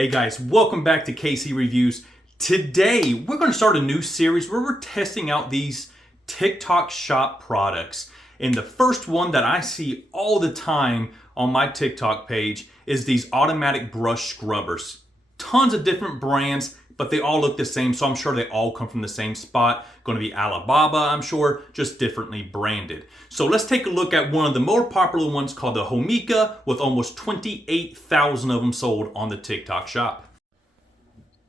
Hey guys, welcome back to KC Reviews. Today, we're going to start a new series where we're testing out these TikTok shop products. And the first one that I see all the time on my TikTok page is these automatic brush scrubbers. Tons of different brands, but they all look the same, so I'm sure they all come from the same spot. Going to be Alibaba, I'm sure, just differently branded. So let's take a look at one of the more popular ones called the Homeika, with almost 28,000 of them sold on the TikTok shop.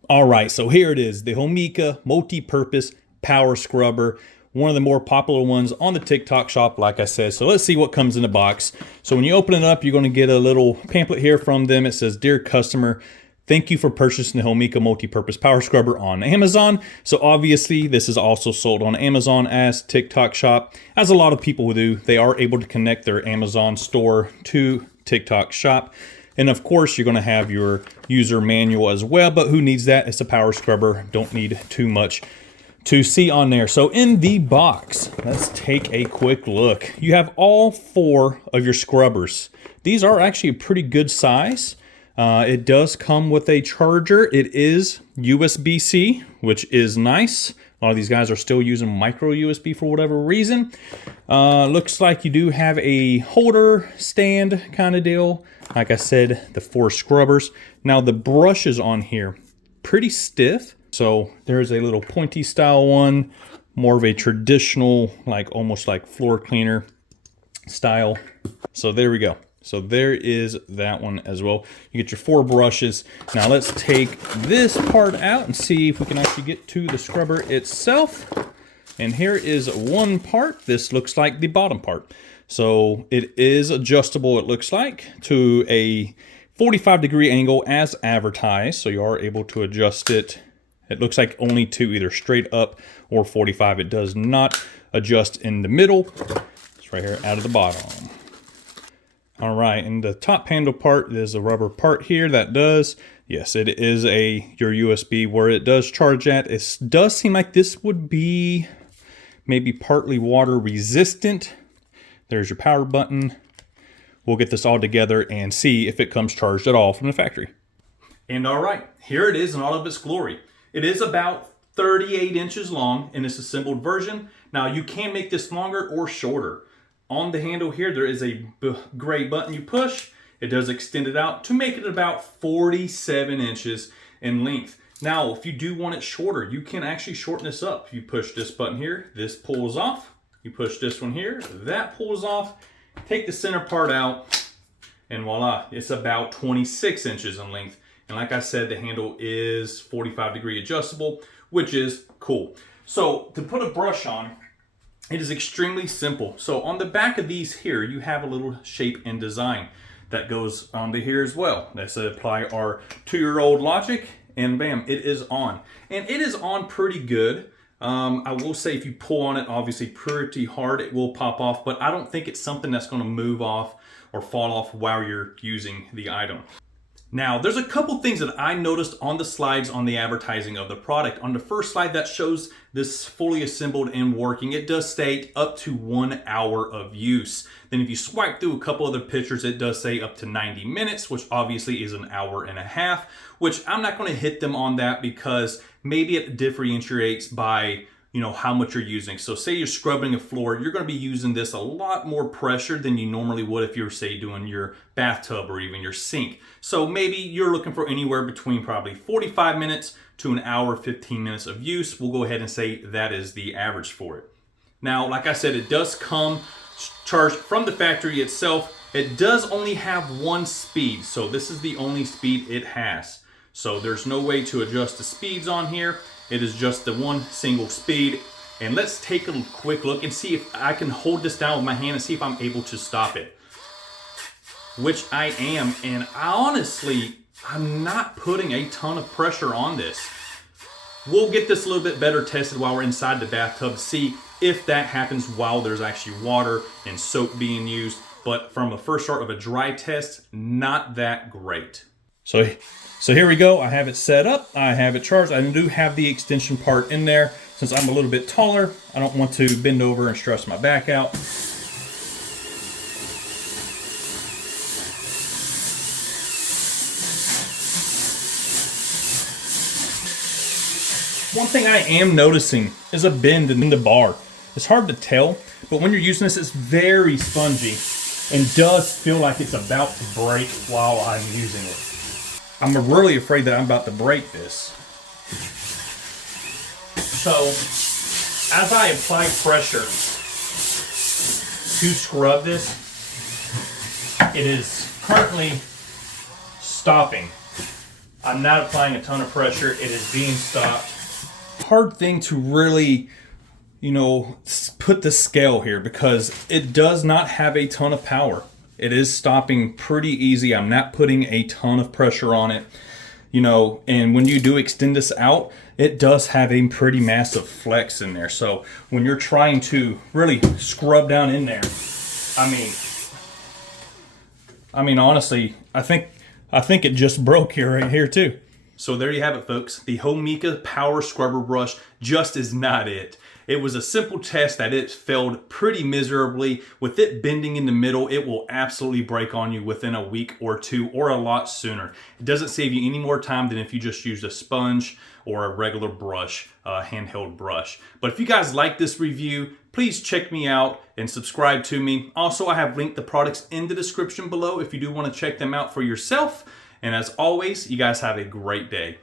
All right, so here it is, the Homeika multi-purpose power scrubber. One of the more popular ones on the TikTok shop, like I said. So let's see what comes in the box. So when you open it up, you're going to get a little pamphlet here from them. It says, "Dear customer, thank you for purchasing the Homeika multi-purpose power scrubber on Amazon." So obviously this is also sold on Amazon as TikTok shop. As a lot of people do, they are able to connect their Amazon store to TikTok shop. And of course, you're going to have your user manual as well, but who needs that? It's a power scrubber. Don't need too much to see on there. So in the box, let's take a quick look. You have all 4 of your scrubbers. These are actually a pretty good size. It does come with a charger. It is USB-C, which is nice. A lot of these guys are still using micro USB for whatever reason. Looks like you do have a holder stand kind of deal. Like I said, the 4 scrubbers. Now the brushes on here, pretty stiff. So there's a little pointy style one, more of a traditional, like almost like floor cleaner style. So there we go. So there is that one as well. You get your 4 brushes. Now let's take this part out and see if we can actually get to the scrubber itself. And here is one part. This looks like the bottom part. So it is adjustable, it looks like, to a 45-degree angle as advertised. So you are able to adjust it. It looks like only to either straight up or 45. It does not adjust in the middle. It's right here out of the bottom. All right, and the top handle part, there's a rubber part here that does, yes, it is your USB where it does charge at. It does seem like this would be maybe partly water resistant. There's your power button. We'll get this all together and see if it comes charged at all from the factory. And all right, here it is in all of its glory. It is about 38 inches long in this assembled version. Now you can make this longer or shorter. On the handle here, there is a gray button you push. It does extend it out to make it about 47 inches in length. Now, if you do want it shorter, you can actually shorten this up. You push this button here, this pulls off. You push this one here, that pulls off. Take the center part out, and voila, it's about 26 inches in length. And like I said, the handle is 45-degree adjustable, which is cool. So to put a brush on, it is extremely simple. So on the back of these here, you have a little shape and design that goes onto here as well. Let's apply our 2-year-old logic, and bam, it is on. And it is on pretty good. I will say if you pull on it, obviously pretty hard, it will pop off, but I don't think it's something that's going to move off or fall off while you're using the item. Now, there's a couple things that I noticed on the slides on the advertising of the product. On the first slide that shows this fully assembled and working, it does state up to 1 hour of use. Then if you swipe through a couple other pictures, it does say up to 90 minutes, which obviously is an hour and a half, which I'm not going to hit them on that because maybe it differentiates by how much you're using. So say you're scrubbing a floor, you're going to be using this a lot more pressure than you normally would if you're, say, doing your bathtub or even your sink. So maybe you're looking for anywhere between probably 45 minutes to an hour, 15 minutes of use. We'll go ahead and say that is the average for it. Now, like I said, it does come charged from the factory itself. It does only have 1 speed, so this is the only speed it has. So there's no way to adjust the speeds on here. It is just the 1 single speed. And let's take a quick look and see if I can hold this down with my hand and see if I'm able to stop it. Which I am, and I'm not putting a ton of pressure on this. We'll get this a little bit better tested while we're inside the bathtub, see if that happens while there's actually water and soap being used. But from a first start of a dry test, not that great. So here we go. I have it set up. I have it charged. I do have the extension part in there. Since I'm a little bit taller, I don't want to bend over and stress my back out. One thing I am noticing is a bend in the bar. It's hard to tell, but when you're using this, it's very spongy and does feel like it's about to break while I'm using it. I'm really afraid that I'm about to break this. So, as I apply pressure to scrub this, it is currently stopping. I'm not applying a ton of pressure. It is being stopped. Hard thing to really, put the scale here because it does not have a ton of power. It is stopping pretty easy. I'm not putting a ton of pressure on it, and when you do extend this out, it does have a pretty massive flex in there. So when you're trying to really scrub down in there, honestly, I think it just broke here right here too. So there you have it, folks. The Homeika Power Scrubber Brush just is not it. It was a simple test that it failed pretty miserably. With it bending in the middle, it will absolutely break on you within a week or two, or a lot sooner. It doesn't save you any more time than if you just used a sponge or a regular brush, handheld brush. But if you guys like this review, please check me out and subscribe to me. Also, I have linked the products in the description below if you do want to check them out for yourself. And as always, you guys have a great day.